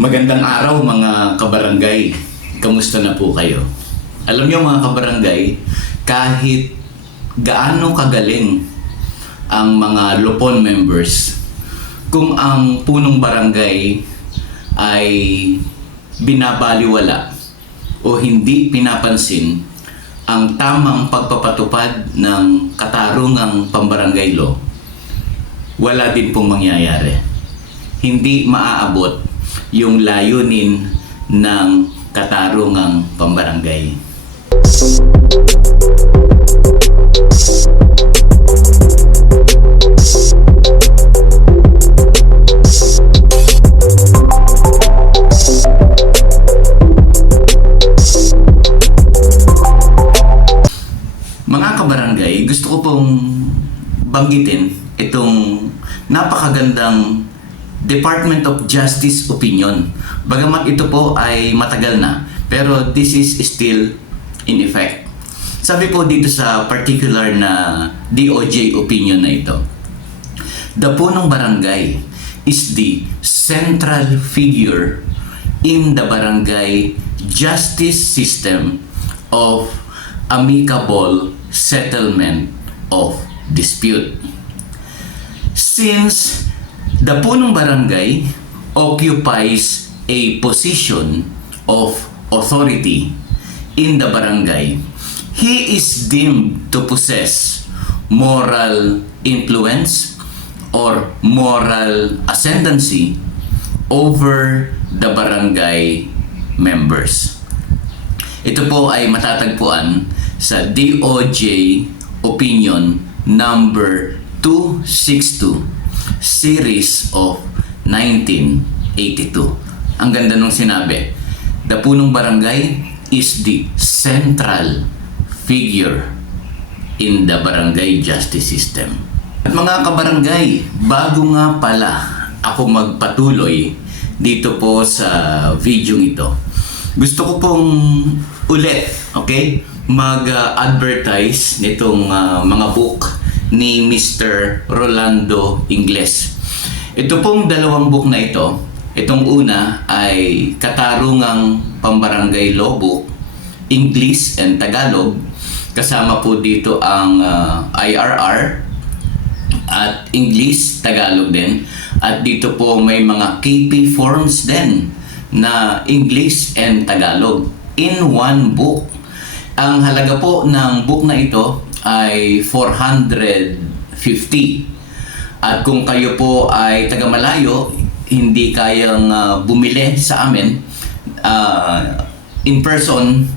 Magandang araw mga kabarangay. Kamusta na po kayo? Alam niyo mga kabarangay, kahit gaano kagaling ang mga Lupon members, kung ang punong barangay ay binabaliwala o hindi pinapansin ang tamang pagpapatupad ng katarungang pambarangay law, wala din pong mangyayari. Hindi maaabot yung layunin ng katarungang pambarangay. Mga kabarangay, gusto ko pong banggitin itong napakagandang Department of Justice opinion. Bagamat ito po ay matagal na, pero this is still in effect. Sabi po dito sa particular na DOJ opinion na ito, The punong barangay is the central figure in the barangay justice system of amicable settlement of dispute. Since the punong barangay occupies a position of authority in the barangay, he is deemed to possess moral influence or moral ascendancy over the barangay members. Ito po ay matatagpuan sa DOJ Opinion number 262 series of 1982. Ang ganda nung sinabi. The punong barangay is the central figure in the barangay justice system. At mga kabarangay, bago nga pala ako magpatuloy dito po sa video ito, gusto ko pong ulit, okay, mag-advertise nitong ah, mga book ni Mr. Rolando Ingles. Ito pong dalawang book na ito, itong una ay Katarungang Pambarangay Law Book, English and Tagalog. Kasama po dito ang ah, IRR at English, Tagalog din. At dito po may mga KP forms din na English and Tagalog in one book. Ang halaga po ng book na ito ay 450. At kung kayo po ay taga malayo, hindi kayang ah, bumili sa amin ah, in person,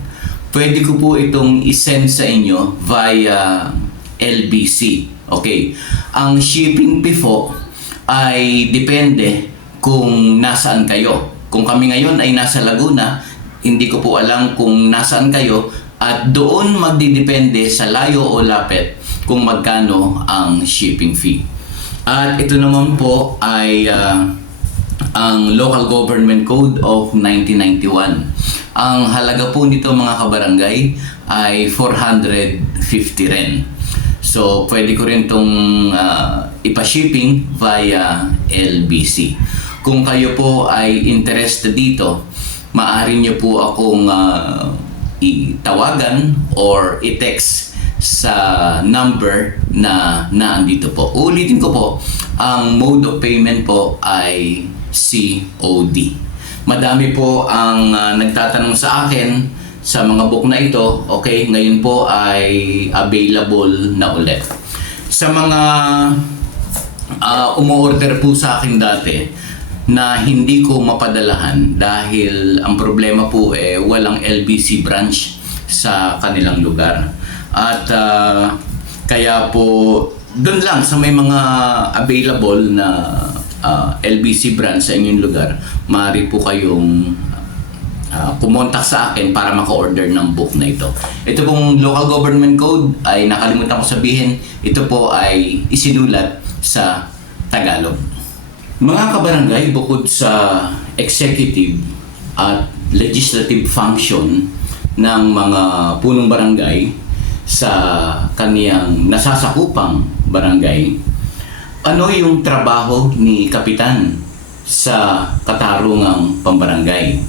pwede ko po itong isend sa inyo via LBC. Okay. Ang shipping fee po ay depende kung nasaan kayo. Kung kami ngayon ay nasa Laguna, hindi ko po alam kung nasaan kayo at doon magdidepende sa layo o lapit kung magkano ang shipping fee. At ito naman po ay ah, ang Local Government Code of 1991. Ang halaga po nito mga kabarangay ay 450 rin. So, pwede ko rin itong ah, ipa-shipping via LBC. Kung kayo po ay interested dito, maaari nyo po akong ah, itawagan or i-text sa number na naandito po. Ulitin ko po, ang mode of payment po ay COD. Madami po ang ah, nagtatanong sa akin sa mga book na ito, okay, ngayon po ay available na ulit. Sa mga uh, umu-order po sa akin dati na hindi ko mapadalahan dahil ang problema po eh walang LBC branch sa kanilang lugar. At ah, kaya po doon lang sa may mga available na ah, LBC branch sa inyong lugar, maaari po kayong uh, kumontak sa akin para maka-order ng book na ito. Ito pong local government code ay nakalimutan ko sabihin, ito po ay isinulat sa Tagalog. Mga kabarangay, bukod sa executive at legislative function ng mga punong barangay sa kaniyang nasasakupang barangay, ano yung trabaho ni Kapitan sa katarungang pambarangay.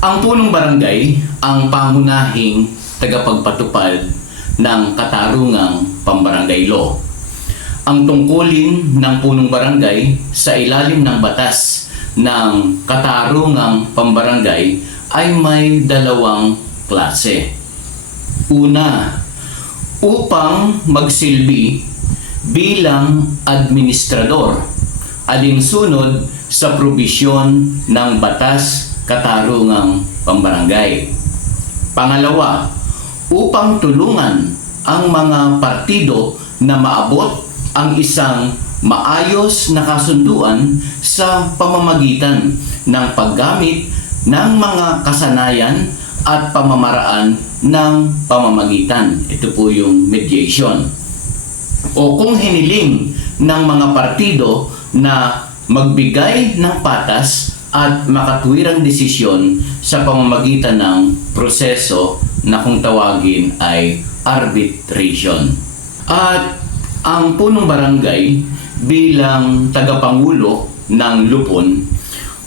Ang punong barangay ang pangunahing tagapagpatupad ng katarungang pambarangay law. Ang tungkulin ng punong barangay sa ilalim ng batas ng katarungang pambarangay ay may dalawang klase. Una, upang magsilbi bilang administrador alinsunod sa probisyon ng batas katarungang pambarangay. Pangalawa, upang tulungan ang mga partido na maabot ang isang maayos na kasunduan sa pamamagitan ng paggamit ng mga kasanayan at pamamaraan ng pamamagitan. Ito po yung mediation. O kung hiniling ng mga partido na magbigay ng patas at makatwirang desisyon sa pamamagitan ng proseso na kung tawagin ay arbitration. At ang punong barangay bilang tagapangulo ng Lupon,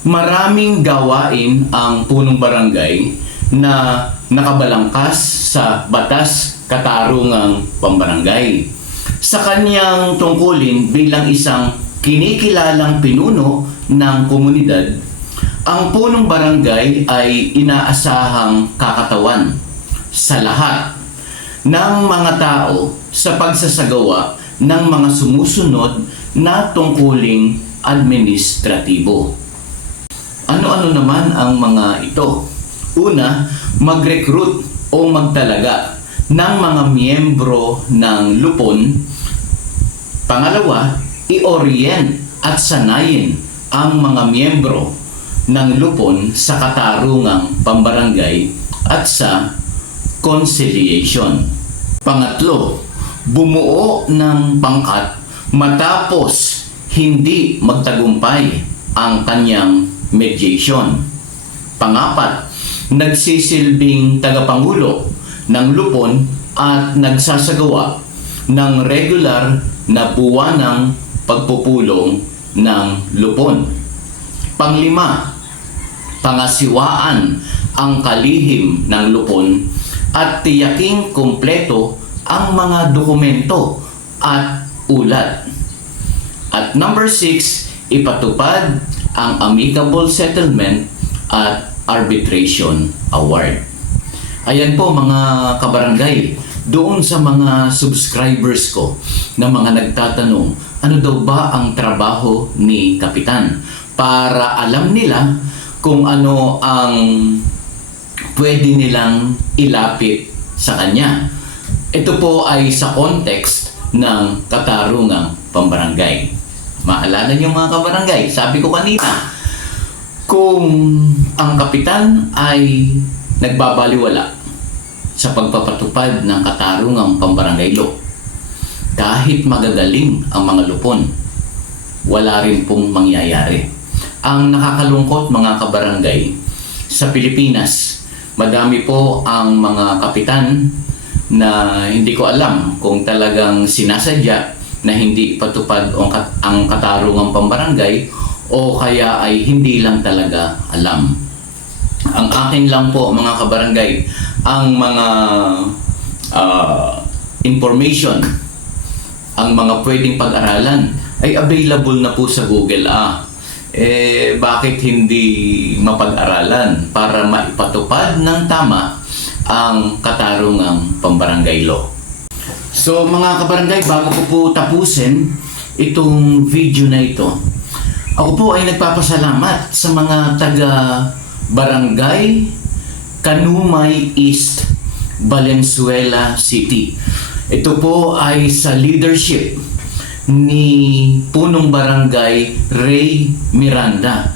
maraming gawain ang punong barangay na nakabalangkas sa batas katarungang pambarangay. Sa kanyang tungkulin bilang isang kinikilalang pinuno ng komunidad, ang punong barangay ay inaasahang kakatawan sa lahat ng mga tao sa pagsasagawa ng mga sumusunod na tungkuling administratibo. Ano-ano naman ang mga ito? Una, mag-recruit o magtalaga ng mga miyembro ng lupon. Pangalawa, i-orient at sanayin ang mga miyembro ng lupon sa katarungang pambarangay at sa conciliation. Pangatlo, bumuo ng pangkat matapos hindi magtagumpay ang kanyang mediation. Pangapat, nagsisilbing tagapangulo ng lupon at nagsasagawa ng regular na buwanang pagpupulong ng lupon. Panglima, pangasiwaan ang kalihim ng lupon at tiyaking kumpleto ang mga dokumento at ulat. At number six, ipatupad ang amicable settlement at arbitration award. Ayan po mga kabarangay, doon sa mga subscribers ko na mga nagtatanong, ano daw ba ang trabaho ni Kapitan? Para alam nila kung ano ang pwede nilang ilapit sa kanya. Ito po ay sa context ng katarungang pambarangay. Maalala niyo mga kabarangay, sabi ko kanina, kung ang kapitan ay nagbabaliwala sa pagpapatupad ng katarungang pambarangay law, kahit magagaling ang mga lupon, wala rin pong mangyayari. Ang nakakalungkot mga kabarangay, sa Pilipinas, madami po ang mga kapitan na hindi ko alam kung talagang sinasadya na hindi patupad ang kat- ang katarungang pambarangay o kaya ay hindi lang talaga alam. Ang akin lang po mga kabarangay, ang mga ah, information, ang mga pwedeng pag-aralan ay available na po sa Google. Ah, eh bakit hindi mapag-aralan para maipatupad ng tama ang katarungang pambarangay law? So mga kabarangay, bago ko po tapusin itong video na ito, ako po ay nagpapasalamat sa mga taga Barangay Kanumay East, Valenzuela City. Ito po ay sa leadership ni Punong Barangay Ray Miranda.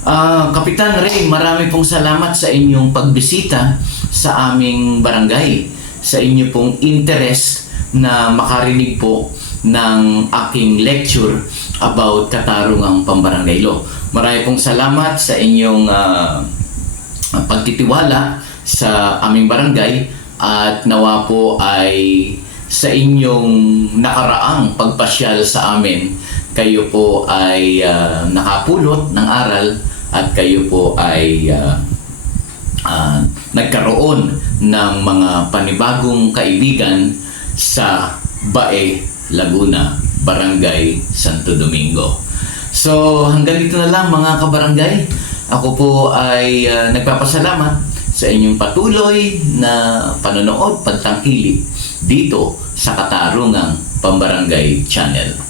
Ah, Kapitan Ray, marami pong salamat sa inyong pagbisita sa aming barangay, sa inyo pong interest na makarinig po ng aking lecture about katarungang pambarangay law. Marami pong salamat sa inyong ah, pagtitiwala sa aming barangay at nawa po ay sa inyong nakaraang pagpasyal sa amin kayo po ay ah, nakapulot ng aral at kayo po ay ah, ah, nagkaroon ng mga panibagong kaibigan sa Bae, Laguna, Barangay Santo Domingo. So hanggang dito na lang mga kabarangay. Ako po ay ah, nagpapasalamat sa inyong patuloy na panonood, pagtangkilik dito sa Katarungang Pambarangay Channel.